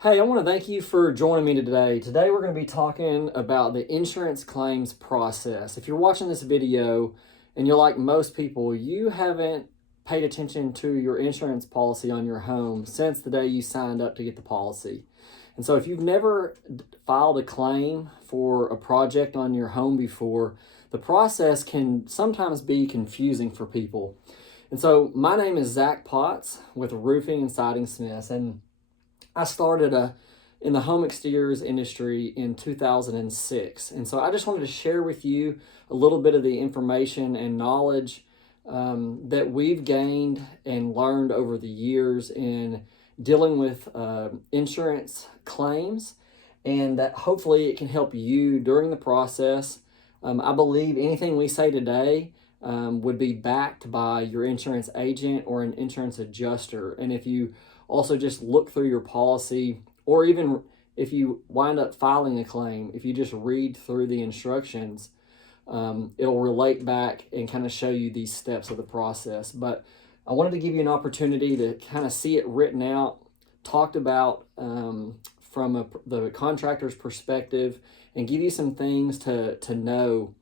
Hey, I want to thank you for joining me today. Today we're going to be talking about the insurance claims process. If you're watching this video and you're like most people, you haven't paid attention to your insurance policy on your home since the day you signed up to get the policy. And so if you've never filed a claim for a project on your home before, the process can sometimes be confusing for people. And so my name is Zach Potts with Roofing and Siding Smiths, and I started in the home exteriors industry in 2006. And so I just wanted to share with you a little bit of the information and knowledge that we've gained and learned over the years in dealing with insurance claims, and that hopefully it can help you during the process. I believe anything we say today would be backed by your insurance agent or an insurance adjuster. And if you also just look through your policy, or even if you wind up filing a claim, if you just read through the instructions, it'll relate back and kind of show you these steps of the process. But I wanted to give you an opportunity to kind of see it written out, talked about from the contractor's perspective, and give you some things to know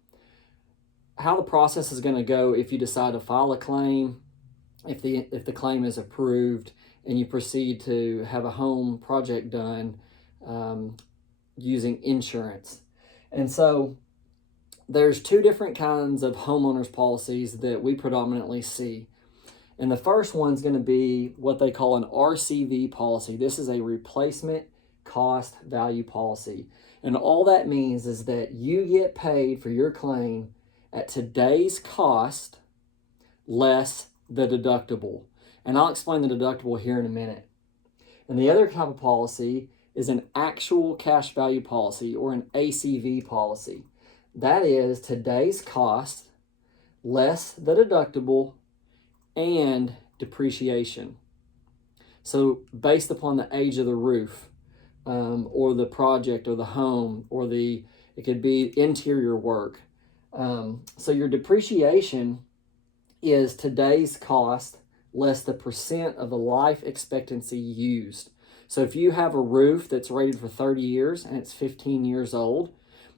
how the process is going to go if you decide to file a claim, if the claim is approved, and you proceed to have a home project done using insurance. And so there's two different kinds of homeowners policies that we predominantly see. And the first one's going to be what they call an RCV policy. This is a replacement cost value policy. And all that means is that you get paid for your claim at today's cost less the deductible. And I'll explain the deductible here in a minute. And the other type of policy is an actual cash value policy, or an ACV policy. That is today's cost less the deductible and depreciation. So based upon the age of the roof, or the project, or the home, or it could be interior work. So your depreciation is today's cost less the percent of the life expectancy used. So if you have a roof that's rated for 30 years and it's 15 years old,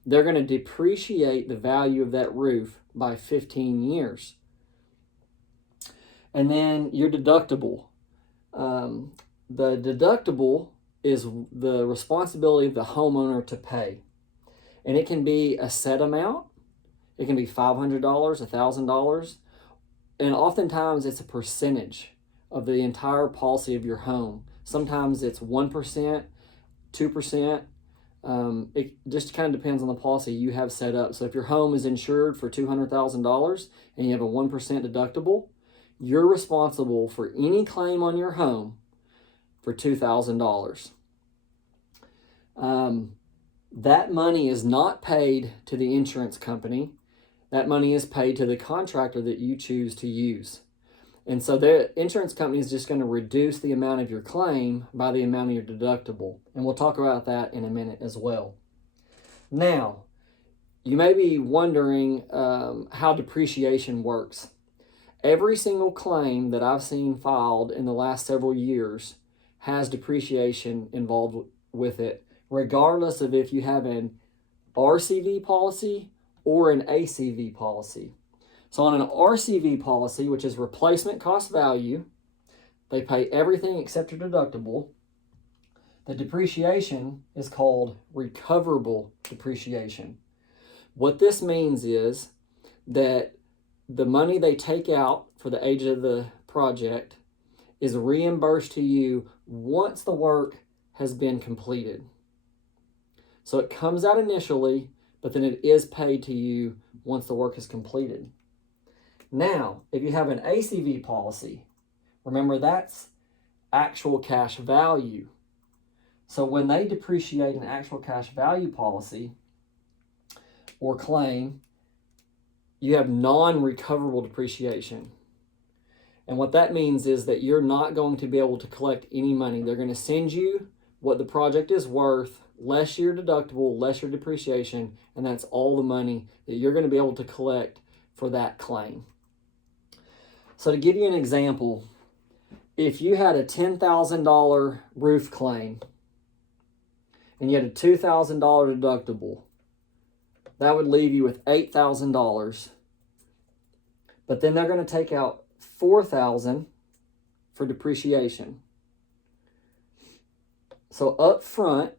they're going to depreciate the value of that roof by 15 years. And then your deductible. The deductible is the responsibility of the homeowner to pay. And it can be a set amount. It can be $500, $1,000. And oftentimes it's a percentage of the entire policy of your home. Sometimes it's 1%, 2%. It just kind of depends on the policy you have set up. So if your home is insured for $200,000 and you have a 1% deductible, you're responsible for any claim on your home for $2,000. That money is not paid to the insurance company. That money is paid to the contractor that you choose to use. And so the insurance company is just going to reduce the amount of your claim by the amount of your deductible. And we'll talk about that in a minute as well. Now, you may be wondering how depreciation works. Every single claim that I've seen filed in the last several years has depreciation involved with it, regardless of if you have an RCV policy or an ACV policy. So on an RCV policy, which is replacement cost value, they pay everything except your deductible. The depreciation is called recoverable depreciation. What this means is that the money they take out for the age of the project is reimbursed to you once the work has been completed. So it comes out initially, but then it is paid to you once the work is completed. Now, if you have an ACV policy, remember that's actual cash value. So when they depreciate an actual cash value policy or claim, you have non-recoverable depreciation. And what that means is that you're not going to be able to collect any money. They're going to send you what the project is worth, less your deductible, less your depreciation, and that's all the money that you're going to be able to collect for that claim. So to give you an example, if you had a $10,000 roof claim and you had a $2,000 deductible, that would leave you with $8,000. But then they're going to take out $4,000 for depreciation. So up front,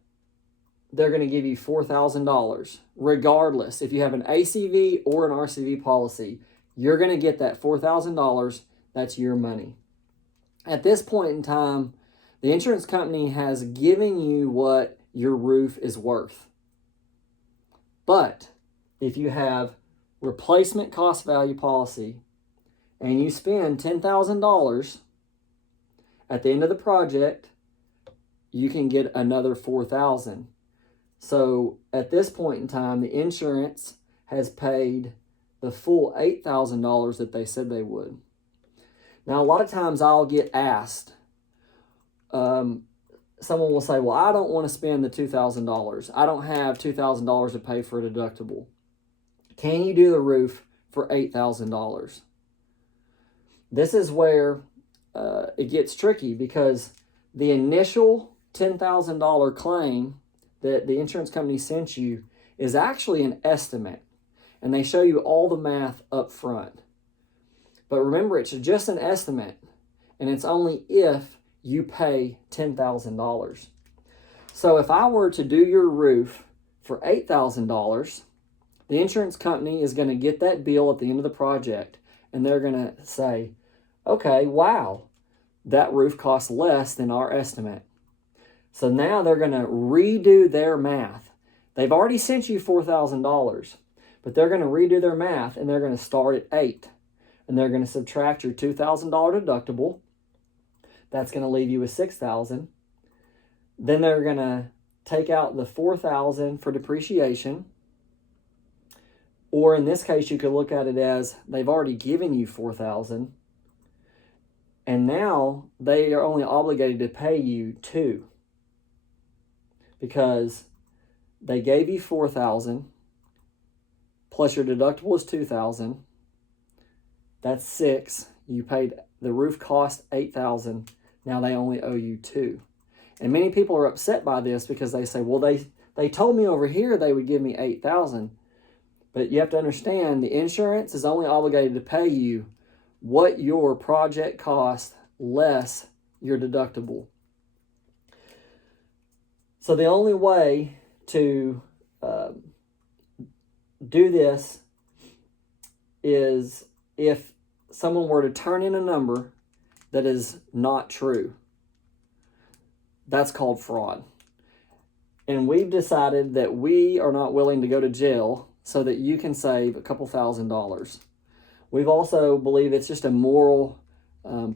they're going to give you $4,000. Regardless, if you have an ACV or an RCV policy, you're going to get that $4,000. That's your money. At this point in time, the insurance company has given you what your roof is worth. But if you have replacement cost value policy and you spend $10,000 at the end of the project, you can get another $4,000. So at this point in time, the insurance has paid the full $8,000 that they said they would. Now, a lot of times I'll get asked, someone will say, well, I don't want to spend the $2,000. I don't have $2,000 to pay for a deductible. Can you do the roof for $8,000? This is where it gets tricky, because the initial $10,000 claim that the insurance company sent you is actually an estimate, and they show you all the math up front. But remember, it's just an estimate, and it's only if you pay $10,000. So if I were to do your roof for $8,000, the insurance company is going to get that bill at the end of the project, and they're going to say, okay, wow, that roof costs less than our estimate. So now they're going to redo their math. They've already sent you $4,000, but they're going to redo their math, and they're going to start at $8,000. And they're going to subtract your $2,000 deductible. That's going to leave you with $6,000. Then they're going to take out the $4,000 for depreciation. Or in this case, you could look at it as they've already given you $4,000. And now they are only obligated to pay you $2,000. Because they gave you $4,000 plus your deductible is $2,000. That's $6,000. You paid, the roof cost $8,000. Now they only owe you $2,000. And many people are upset by this because they say, well, they told me over here they would give me $8,000. But you have to understand, the insurance is only obligated to pay you what your project cost less your deductible. So the only way to do this is if someone were to turn in a number that is not true. That's called fraud. And we've decided that we are not willing to go to jail so that you can save a couple $1,000s. We've also believe it's just a moral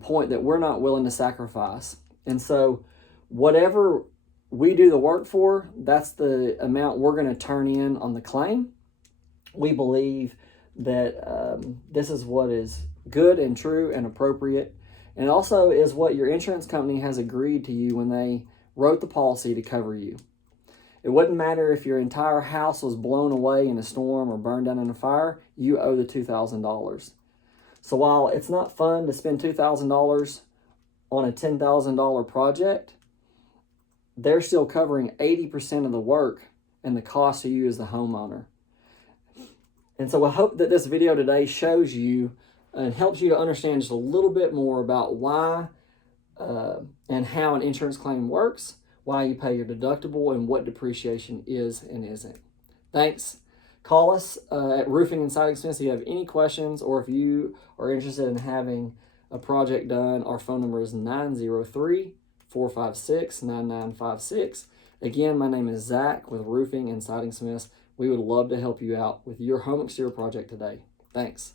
point that we're not willing to sacrifice. And so whatever we do the work for, that's the amount we're going to turn in on the claim. We believe that this is what is good and true and appropriate, and also is what your insurance company has agreed to you when they wrote the policy to cover you. It wouldn't matter if your entire house was blown away in a storm or burned down in a fire, you owe the $2,000. So while it's not fun to spend $2,000 on a $10,000 project, they're still covering 80% of the work and the cost to you as the homeowner. And so I hope that this video today shows you and helps you to understand just a little bit more about why and how an insurance claim works, why you pay your deductible, and what depreciation is and isn't. Thanks. Call us at Roofing and Siding Smith if you have any questions, or if you are interested in having a project done. Our phone number is 903-456-9956. Again, my name is Zach with Roofing and Siding Smith. We would love to help you out with your home exterior project today. Thanks.